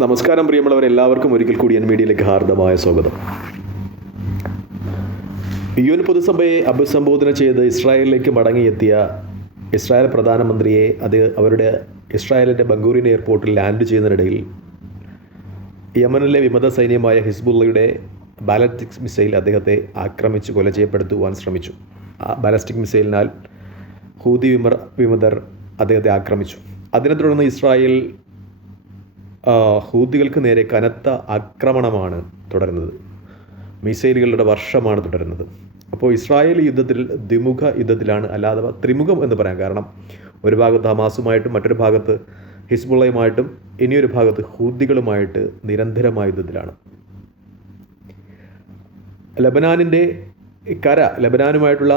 നമസ്കാരം പ്രിയമുള്ളവർ, എല്ലാവർക്കും ഒരിക്കൽ കൂടി എൻ മീഡിയയിലേക്ക് ഹാർദമായ സ്വാഗതം. UN പൊതുസഭയെ അഭിസംബോധന ചെയ്ത് ഇസ്രായേലിലേക്ക് മടങ്ങിയെത്തിയ ഇസ്രായേൽ പ്രധാനമന്ത്രിയെ അവരുടെ ഇസ്രായേലിൻ്റെ ബംഗൂറിൻ എയർപോർട്ടിൽ ലാൻഡ് ചെയ്യുന്നതിനിടയിൽ യമനിലെ വിമത സൈന്യമായ ഹിസ്ബുള്ളയുടെ ബാലിസ്റ്റിക് മിസൈൽ അദ്ദേഹത്തെ ആക്രമിച്ച് കൊല ചെയ്യപ്പെടുത്തുവാൻ ശ്രമിച്ചു. ആ ബാലിസ്റ്റിക് മിസൈലിനാൽ ഹൂതി വിമതർ അദ്ദേഹത്തെ ആക്രമിച്ചു. അതിനെ തുടർന്ന് ഇസ്രായേൽ ഹൂതികൾക്ക് നേരെ കനത്ത ആക്രമണമാണ് തുടരുന്നത്. മിസൈലുകളുടെ വർഷമാണ് തുടരുന്നത്. അപ്പോൾ ഇസ്രായേൽ യുദ്ധത്തിൽ ദ്വിമുഖ യുദ്ധത്തിലാണ്, അല്ലാതെ ത്രിമുഖം എന്ന് പറയാം. കാരണം ഒരു ഭാഗത്ത് ഹമാസുമായിട്ടും മറ്റൊരു ഭാഗത്ത് ഹിസ്ബുള്ളയുമായിട്ടും ഇനിയൊരു ഭാഗത്ത് ഹൂതികളുമായിട്ട് നിരന്തരമായ യുദ്ധത്തിലാണ്. ലബനാനിൻ്റെ ലബനാനുമായിട്ടുള്ള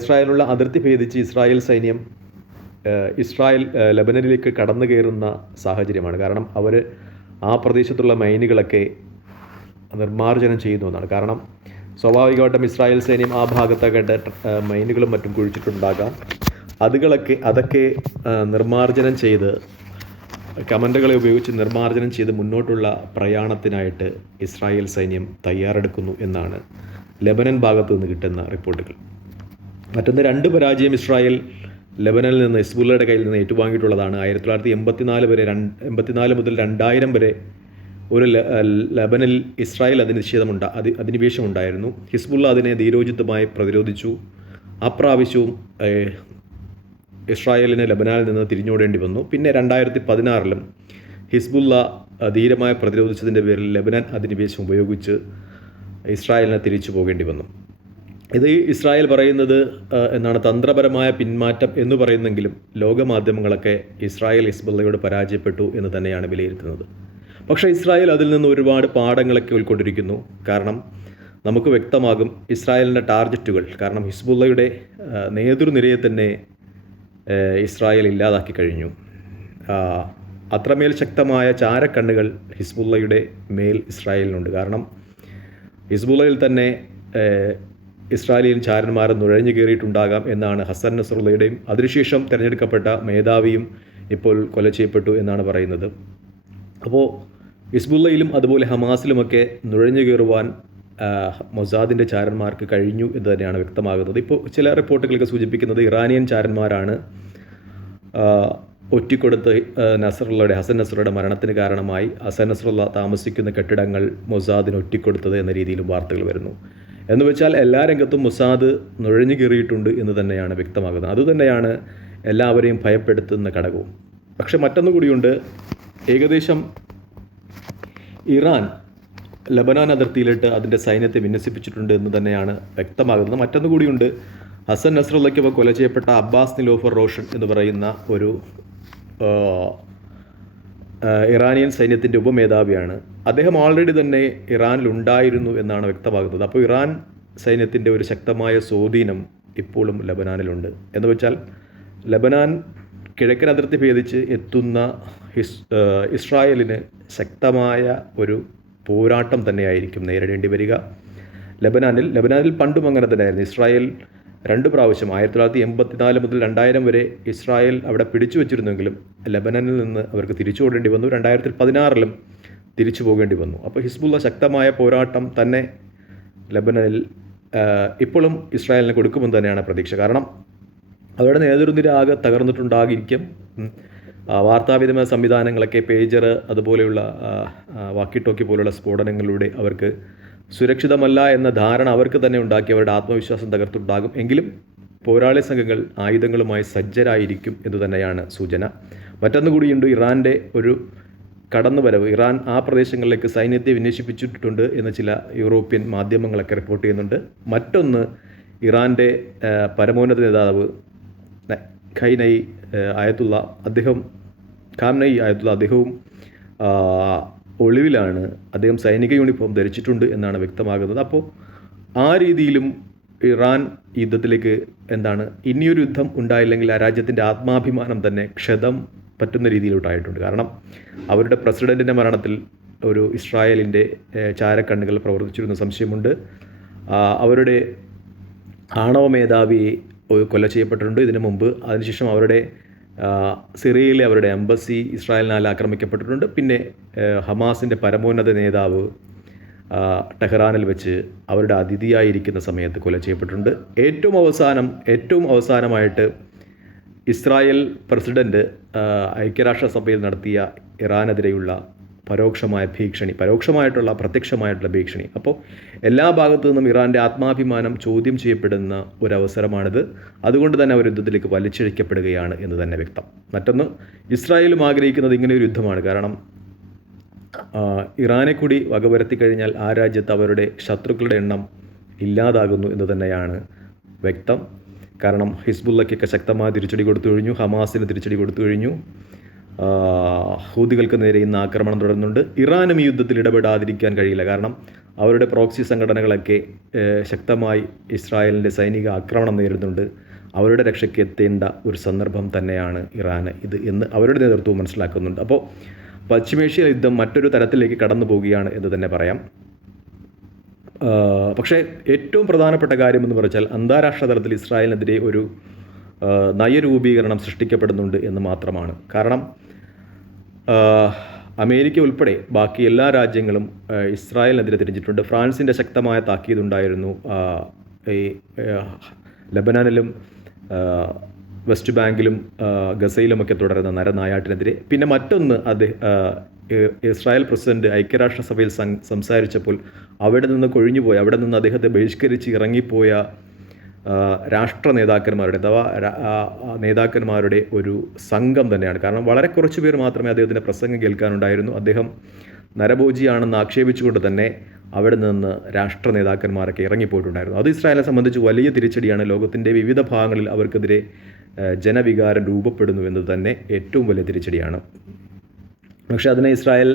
ഇസ്രായേലിനുള്ള അതിർത്തി ഭേദിച്ച് ഇസ്രായേൽ സൈന്യം ലബനനിലേക്ക് കടന്നു കയറുന്ന സാഹചര്യമാണ്. കാരണം അവർ ആ പ്രദേശത്തുള്ള മൈനുകളൊക്കെ നിർമ്മാർജ്ജനം ചെയ്യുന്നു എന്നാണ്. കാരണം സ്വാഭാവികമായിട്ടും ഇസ്രായേൽ സൈന്യം ആ ഭാഗത്തൊക്കെ മൈനുകളും മറ്റും കുഴിച്ചിട്ടുണ്ടാകാം. അതൊക്കെ നിർമ്മാർജ്ജനം ചെയ്ത് കമാൻഡോകളെ ഉപയോഗിച്ച് നിർമ്മാർജ്ജനം ചെയ്ത് മുന്നോട്ടുള്ള പ്രയാണത്തിനായിട്ട് ഇസ്രായേൽ സൈന്യം തയ്യാറെടുക്കുന്നു എന്നാണ് ലബനൻ ഭാഗത്തു നിന്ന് കിട്ടുന്ന റിപ്പോർട്ടുകൾ. മറ്റൊന്ന്, 2 പരാജയം ഇസ്രായേൽ ലബനനിൽ നിന്ന് ഹിസ്ബുള്ളയുടെ കയ്യിൽ നിന്ന് ഏറ്റുവാങ്ങിയിട്ടുള്ളതാണ്. 1984 മുതൽ 2000 വരെ ഒരു ലബനിൽ ഇസ്രായേൽ അധിനിവേശമുണ്ടായിരുന്നു. ഹിസ്ബുള്ള അതിനെ ധീരോചിതമായി പ്രതിരോധിച്ചു. അപ്രാവശ്യവും ഇസ്രായേലിന് ലബനാനിൽ നിന്ന് തിരിഞ്ഞോടേണ്ടി വന്നു. പിന്നെ 2016 ഹിസ്ബുള്ള ധീരമായി പ്രതിരോധിച്ചതിൻ്റെ പേരിൽ ലബനാൻ അധിനിവേശം ഉപയോഗിച്ച് ഇസ്രായേലിനെ തിരിച്ചു പോകേണ്ടി വന്നു. ഇത് ഇസ്രായേൽ പറയുന്നത് എന്നാണ് തന്ത്രപരമായ പിന്മാറ്റം എന്ന് പറയുന്നെങ്കിലും ലോകമാധ്യമങ്ങളൊക്കെ ഇസ്രായേൽ ഹിസ്ബുള്ളയോട് പരാജയപ്പെട്ടു എന്ന് തന്നെയാണ് വിലയിരുത്തുന്നത്. പക്ഷേ ഇസ്രായേൽ അതിൽ നിന്ന് ഒരുപാട് പാഠങ്ങളൊക്കെ ഉൾക്കൊണ്ടിരിക്കുന്നു. കാരണം നമുക്ക് വ്യക്തമാകും ഇസ്രായേലിൻ്റെ ടാർഗറ്റുകൾ. കാരണം ഹിസ്ബുള്ളയുടെ നേതൃനിരയെ തന്നെ ഇസ്രായേൽ ഇല്ലാതാക്കി കഴിഞ്ഞു. അത്രമേൽ ശക്തമായ ചാരക്കണ്ണുകൾ ഹിസ്ബുള്ളയുടെ മേൽ ഇസ്രായേലിനുണ്ട്. കാരണം ഹിസ്ബുള്ളയിൽ തന്നെ ഇസ്രായേലിയൻ ചാരന്മാർ നുഴഞ്ഞു കയറിയിട്ടുണ്ടാകാം എന്നാണ് ഹസൻ നസ്രുള്ളയുടെയും അതിനുശേഷം തിരഞ്ഞെടുക്കപ്പെട്ട മേധാവിയും ഇപ്പോൾ കൊല ചെയ്യപ്പെട്ടു എന്നാണ് പറയുന്നത്. അപ്പോൾ ഹിസ്ബുള്ളയിലും അതുപോലെ ഹമാസിലുമൊക്കെ നുഴഞ്ഞു കയറുവാൻ മൊസാദിൻ്റെ ചാരന്മാർക്ക് കഴിഞ്ഞു എന്ന് തന്നെയാണ് വ്യക്തമാകുന്നത്. ഇപ്പോൾ ചില റിപ്പോർട്ടുകളൊക്കെ സൂചിപ്പിക്കുന്നത് ഇറാനിയൻ ചാരന്മാരാണ് ഒറ്റിക്കൊടുത്ത് ഹസൻ നസ്രുള്ളയുടെ മരണത്തിന് കാരണമായി ഹസൻ നസ്രുള്ള താമസിക്കുന്ന കെട്ടിടങ്ങൾ മൊസാദിന് ഒറ്റിക്കൊടുത്തത് എന്ന രീതിയിലും വാർത്തകൾ വരുന്നു. എന്ന് വെച്ചാൽ എല്ലാ രംഗത്തും മൊസാദ് നുഴഞ്ഞു കയറിയിട്ടുണ്ട് എന്ന് തന്നെയാണ് വ്യക്തമാകുന്നത്. അതുതന്നെയാണ് എല്ലാവരെയും ഭയപ്പെടുത്തുന്ന ഘടകവും. പക്ഷെ മറ്റൊന്നു കൂടിയുണ്ട്. ഏകദേശം ഇറാൻ ലബനാൻ അതിർത്തിയിലിട്ട് അതിൻ്റെ സൈന്യത്തെ വിന്യസിപ്പിച്ചിട്ടുണ്ട് എന്ന് തന്നെയാണ് വ്യക്തമാകുന്നത്. മറ്റൊന്നു കൂടിയുണ്ട്. ഹസൻ നസ്രുള്ളയ്ക്ക് കൊല ചെയ്യപ്പെട്ട അബ്ബാസ് നിലോഫർ റോഷൻ എന്ന് പറയുന്ന ഒരു ഇറാനിയൻ സൈന്യത്തിൻ്റെ ഉപമേധാവിയാണ്. അദ്ദേഹം ഓൾറെഡി തന്നെ ഇറാനിലുണ്ടായിരുന്നു എന്നാണ് വ്യക്തമാകുന്നത്. അപ്പോൾ ഇറാൻ സൈന്യത്തിൻ്റെ ഒരു ശക്തമായ സ്വാധീനം ഇപ്പോഴും ലബനാനിലുണ്ട്. എന്ന് വെച്ചാൽ ലബനാൻ കിഴക്കൻ അതിർത്തി ഭേദിച്ച് എത്തുന്ന ഇസ്രായേലിന് ശക്തമായ ഒരു പോരാട്ടം തന്നെയായിരിക്കും നേരിടേണ്ടി വരിക. ലബനാനിൽ പണ്ടും അങ്ങനെ തന്നെയായിരുന്നു. ഇസ്രായേൽ 2 പ്രാവശ്യം 1984 മുതൽ 2000 വരെ ഇസ്രായേൽ അവിടെ പിടിച്ചു വച്ചിരുന്നെങ്കിലും ലബനനിൽ നിന്ന് അവർക്ക് തിരിച്ചു ഓടേണ്ടി വന്നു. 2016 തിരിച്ചു പോകേണ്ടി വന്നു. അപ്പോൾ ഹിസ്ബുള്ള ശക്തമായ പോരാട്ടം തന്നെ ലബനനിൽ ഇപ്പോഴും ഇസ്രായേലിന് കൊടുക്കുമെന്ന് തന്നെയാണ് പ്രതീക്ഷ. കാരണം അവരുടെ നേതൃനിര ആകെ തകർന്നിട്ടുണ്ടാകിരിക്കും. വാർത്താവിനിമയ സംവിധാനങ്ങളൊക്കെ പേജർ അതുപോലെയുള്ള വാക്കി ടോക്കി പോലുള്ള സ്ഫോടനങ്ങളിലൂടെ അവർക്ക് സുരക്ഷിതമല്ല എന്ന ധാരണ അവർക്ക് തന്നെ ഉണ്ടാക്കി അവരുടെ ആത്മവിശ്വാസം തകർത്തുണ്ടാകും. എങ്കിലും പോരാളി സംഘങ്ങൾ ആയുധങ്ങളുമായി സജ്ജരായിരിക്കും എന്ന് തന്നെയാണ് സൂചന. മറ്റൊന്നു കൂടിയുണ്ട്. ഇറാൻ്റെ ഒരു കടന്നുവരവ്. ഇറാൻ ആ പ്രദേശങ്ങളിലേക്ക് സൈന്യത്തെ വിന്യസിപ്പിച്ചിട്ടുണ്ട് എന്ന് ചില യൂറോപ്യൻ മാധ്യമങ്ങളൊക്കെ റിപ്പോർട്ട് ചെയ്യുന്നുണ്ട്. മറ്റൊന്ന്, ഇറാൻ്റെ പരമോന്നത നേതാവ് ഖാംനഈ ആയത്തുള്ള അദ്ദേഹവും ഒളിവിലാണ്. അദ്ദേഹം സൈനിക യൂണിഫോം ധരിച്ചിട്ടുണ്ട് എന്നാണ് വ്യക്തമാകുന്നത്. അപ്പോൾ ആ രീതിയിലും ഇറാൻ യുദ്ധത്തിലേക്ക് ഇനിയൊരു യുദ്ധം ഉണ്ടായില്ലെങ്കിൽ ആ രാജ്യത്തിൻ്റെ ആത്മാഭിമാനം തന്നെ ക്ഷതം പറ്റുന്ന രീതിയിലോട്ടായിട്ടുണ്ട്. കാരണം അവരുടെ പ്രസിഡൻറ്റിൻ്റെ മരണത്തിൽ ഒരു ഇസ്രായേലിൻ്റെ ചാരക്കണ്ണുകൾ പ്രവർത്തിച്ചിരുന്ന സംശയമുണ്ട്. അവരുടെ ആണവ മേധാവി കൊല ചെയ്യപ്പെട്ടിട്ടുണ്ട് ഇതിനു മുമ്പ്. അതിനുശേഷം അവരുടെ സിറിയയിലെ അവരുടെ എംബസി ഇസ്രായേലിനാൽ ആക്രമിക്കപ്പെട്ടിട്ടുണ്ട്. പിന്നെ ഹമാസിൻ്റെ പരമോന്നത നേതാവ് ടെഹ്റാനിൽ വെച്ച് അവരുടെ അതിഥിയായിരിക്കുന്ന സമയത്ത് കൊല ചെയ്യപ്പെട്ടിട്ടുണ്ട്. ഏറ്റവും അവസാനമായിട്ട് ഇസ്രായേൽ പ്രസിഡൻറ്റ് ഐക്യരാഷ്ട്രസഭയിൽ നടത്തിയ ഇറാനെതിരെയുള്ള പ്രത്യക്ഷമായിട്ടുള്ള ഭീഷണി. അപ്പോൾ എല്ലാ ഭാഗത്തു നിന്നും ഇറാൻ്റെ ആത്മാഭിമാനം ചോദ്യം ചെയ്യപ്പെടുന്ന ഒരവസരമാണിത്. അതുകൊണ്ട് തന്നെ അവർ യുദ്ധത്തിലേക്ക് വലിച്ചിഴക്കപ്പെടുകയാണ് എന്ന് തന്നെ വ്യക്തം. മറ്റൊന്ന്, ഇസ്രായേലും ആഗ്രഹിക്കുന്നത് ഇങ്ങനെ ഒരു യുദ്ധമാണ്. കാരണം ഇറാനെ കൂടി വകവരുത്തി കഴിഞ്ഞാൽ ആ രാജ്യത്ത് അവരുടെ ശത്രുക്കളുടെ എണ്ണം ഇല്ലാതാകുന്നു എന്ന് തന്നെയാണ് വ്യക്തം. കാരണം ഹിസ്ബുള്ളയ്ക്കൊക്കെ ശക്തമായ തിരിച്ചടി കൊടുത്തു കഴിഞ്ഞു, ഹമാസിന് തിരിച്ചടി കൊടുത്തു കഴിഞ്ഞു, ഹൂതികൾക്ക് നേരെ ഇന്ന് ആക്രമണം തുടരുന്നുണ്ട്. ഇറാനും ഈ യുദ്ധത്തിൽ ഇടപെടാതിരിക്കാൻ കഴിയില്ല. കാരണം അവരുടെ പ്രോക്സി സംഘടനകളൊക്കെ ശക്തമായി ഇസ്രായേലിൻ്റെ സൈനിക ആക്രമണം നേരിടുന്നുണ്ട്. അവരുടെ രക്ഷയ്ക്ക് എത്തേണ്ട ഒരു സന്ദർഭം തന്നെയാണ് ഇറാന് ഇത് എന്ന് അവരുടെ നേതൃത്വം മനസ്സിലാക്കുന്നുണ്ട്. അപ്പോൾ പശ്ചിമേഷ്യ യുദ്ധം മറ്റൊരു തരത്തിലേക്ക് കടന്നു പോവുകയാണ് എന്ന് തന്നെ പറയാം. പക്ഷേ ഏറ്റവും പ്രധാനപ്പെട്ട കാര്യമെന്ന് പറഞ്ഞാൽ അന്താരാഷ്ട്ര തലത്തിൽ ഇസ്രായേലിനെതിരെ ഒരു നയരൂപീകരണം സൃഷ്ടിക്കപ്പെടുന്നുണ്ട് എന്ന് മാത്രമാണ്. കാരണം അമേരിക്ക ഉൾപ്പെടെ ബാക്കി എല്ലാ രാജ്യങ്ങളും ഇസ്രായേലിനെതിരെ തിരിഞ്ഞിട്ടുണ്ട്. ഫ്രാൻസിൻ്റെ ശക്തമായ താക്കീതുണ്ടായിരുന്നു ഈ ലബനാനിലും വെസ്റ്റ് ബാങ്കിലും ഗസയിലുമൊക്കെ തുടരുന്ന നരനായാട്ടിനെതിരെ. പിന്നെ മറ്റൊന്ന്, ഇസ്രായേൽ പ്രസിഡന്റ് ഐക്യരാഷ്ട്രസഭയിൽ സംസാരിച്ചപ്പോൾ അവിടെ നിന്ന് അദ്ദേഹത്തെ ബഹിഷ്കരിച്ച് ഇറങ്ങിപ്പോയ രാഷ്ട്ര നേതാക്കന്മാരുടെ ഒരു സംഘം തന്നെയാണ്. കാരണം വളരെ കുറച്ച് പേർ മാത്രമേ അദ്ദേഹത്തിൻ്റെ പ്രസംഗം കേൾക്കാനുണ്ടായിരുന്നു. അദ്ദേഹം നരഭോജിയാണെന്ന് ആക്ഷേപിച്ചുകൊണ്ട് തന്നെ അവിടെ നിന്ന് രാഷ്ട്ര നേതാക്കന്മാരൊക്കെ ഇറങ്ങിപ്പോയിട്ടുണ്ടായിരുന്നു. അത് ഇസ്രായേലിനെ സംബന്ധിച്ച് വലിയ തിരിച്ചടിയാണ്. ലോകത്തിൻ്റെ വിവിധ ഭാഗങ്ങളിൽ അവർക്കെതിരെ ജനവികാരം രൂപപ്പെടുന്നു എന്നത് തന്നെ ഏറ്റവും വലിയ തിരിച്ചടിയാണ്. പക്ഷേ അതിനെ ഇസ്രായേൽ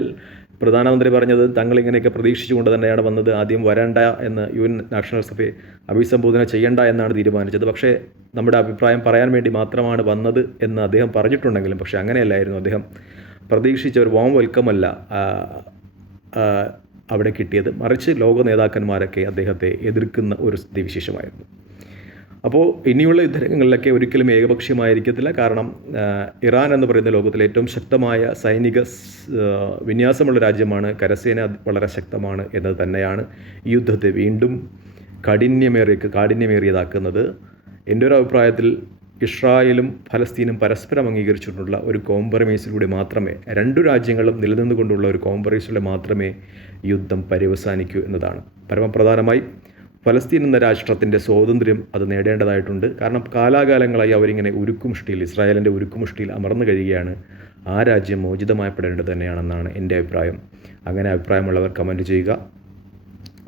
പ്രധാനമന്ത്രി പറഞ്ഞത് തങ്ങളിങ്ങനെയൊക്കെ പ്രതീക്ഷിച്ചുകൊണ്ട് തന്നെയാണ് വന്നത്. ആദ്യം വരണ്ട എന്ന് UN നാഷണൽ സഭയെ അഭിസംബോധന ചെയ്യണ്ട എന്നാണ് തീരുമാനിച്ചത്. പക്ഷേ നമ്മുടെ അഭിപ്രായം പറയാൻ വേണ്ടി മാത്രമാണ് വന്നത് എന്ന് അദ്ദേഹം പറഞ്ഞിട്ടുണ്ടെങ്കിലും പക്ഷേ അങ്ങനെയല്ലായിരുന്നു. അദ്ദേഹം പ്രതീക്ഷിച്ച ഒരു വാം വെൽക്കമല്ല അവിടെ കിട്ടിയത്. മറിച്ച് ലോക നേതാക്കന്മാരൊക്കെ അദ്ദേഹത്തെ എതിർക്കുന്ന ഒരു സ്ഥിതിവിശേഷമായിരുന്നു. അപ്പോൾ ഇനിയുള്ള യുദ്ധരംഗങ്ങളിലൊക്കെ ഒരിക്കലും ഏകപക്ഷീയമായിരിക്കത്തില്ല. കാരണം ഇറാൻ എന്ന് പറയുന്ന ലോകത്തിലെ ഏറ്റവും ശക്തമായ സൈനിക വിന്യാസമുള്ള രാജ്യമാണ്. കരസേന വളരെ ശക്തമാണ് എന്നത് തന്നെയാണ് ഈ യുദ്ധത്തെ വീണ്ടും കാഠിന്യമേറിയതാക്കുന്നത്. എൻ്റെ ഒരു അഭിപ്രായത്തിൽ ഇസ്രായേലും ഫലസ്തീനും പരസ്പരം അംഗീകരിച്ചിട്ടുള്ള ഒരു കോംപ്രമൈസിലൂടെ മാത്രമേ, രണ്ടു രാജ്യങ്ങളും നിലനിന്നുകൊണ്ടുള്ള ഒരു കോംപ്രമൈസിലൂടെ മാത്രമേ യുദ്ധം പര്യവസാനിക്കൂ എന്നതാണ്. പരമപ്രധാനമായി ഫലസ്തീൻ എന്ന രാഷ്ട്രത്തിൻ്റെ സ്വാതന്ത്ര്യം അത് നേടേണ്ടതായിട്ടുണ്ട്. കാരണം കാലാകാലങ്ങളായി അവരിങ്ങനെ ഇസ്രായേലിൻ്റെ ഉരുക്കുമുഷ്ടിയിൽ അമർന്നു കഴിയുകയാണ്. ആ രാജ്യം മോചിതമായപ്പെടേണ്ടത് തന്നെയാണെന്നാണ് എൻ്റെ അഭിപ്രായം. അങ്ങനെ അഭിപ്രായമുള്ളവർ കമൻറ്റ് ചെയ്യുക.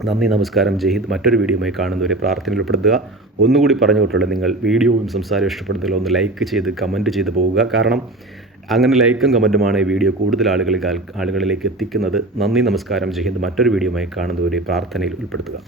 നന്ദി, നമസ്കാരം, ജയ് ഹിന്ദ്. മറ്റൊരു വീഡിയോയുമായി കാണുന്നവരെ പ്രാർത്ഥനയിൽ ഉൾപ്പെടുത്തുക. ഒന്നുകൂടി പറഞ്ഞുകൊണ്ടുള്ള, നിങ്ങൾ വീഡിയോയും സംസാരം ഇഷ്ടപ്പെടുന്നില്ല, ഒന്ന് ലൈക്ക് ചെയ്ത് കമൻറ്റ് ചെയ്ത് പോവുക. കാരണം അങ്ങനെ ലൈക്കും കമൻറ്റുമാണ് ഈ വീഡിയോ കൂടുതൽ ആളുകളിലേക്ക് എത്തിക്കുന്നത്. നന്ദി, നമസ്കാരം, ജയ് ഹിന്ദ്. മറ്റൊരു വീഡിയോയുമായി കാണുന്നവരെ പ്രാർത്ഥനയിൽ ഉൾപ്പെടുത്തുക.